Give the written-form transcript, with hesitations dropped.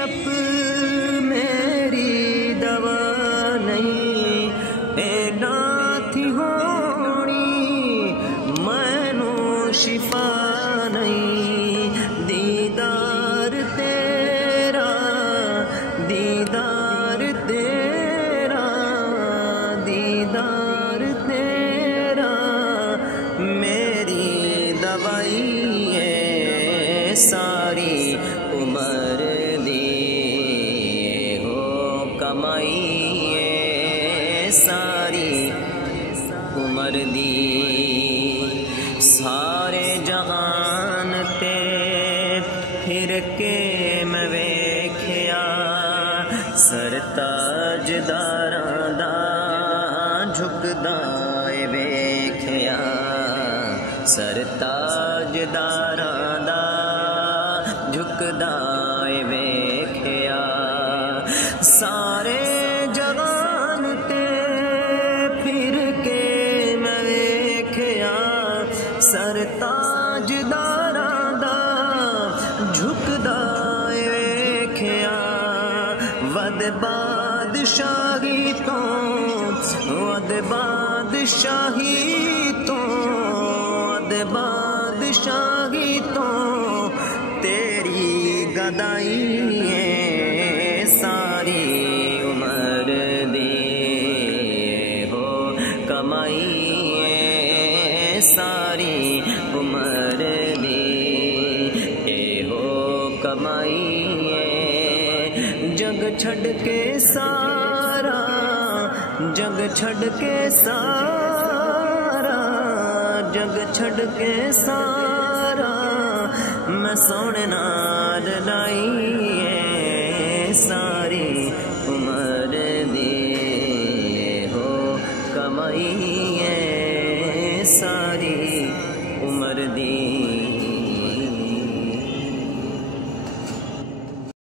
Syrup मेरी दवा नहीं, ए नाथी होनी मैनू शिफा नहीं। दीदार तेरा, दीदार तेरा, दीदार तेरा मेरी दवाई है सारी उमर दी, हो कमाई है सारी उमर दी। सारे जहान ते फिर के मैं वेख्या, सरताजदारां दा झुकदा ए वेख्या, सरताजदारां दा झुकदा ए वेख्या। सारे जहान ते फिर के मैं वेख्या, सरताजदारां दा झुकदा ए वेख्या। वद बादशाही तो, वद बादशाही तो, वद बादशाही तो तेरी गदाई है सारी उमर दी, हो कमाई है सारी उमर दी, हो कमाई है। जग छड़ के सारा, जग छड़ के सारा, जग छड़ के सारा मैं सोने नाल लाई।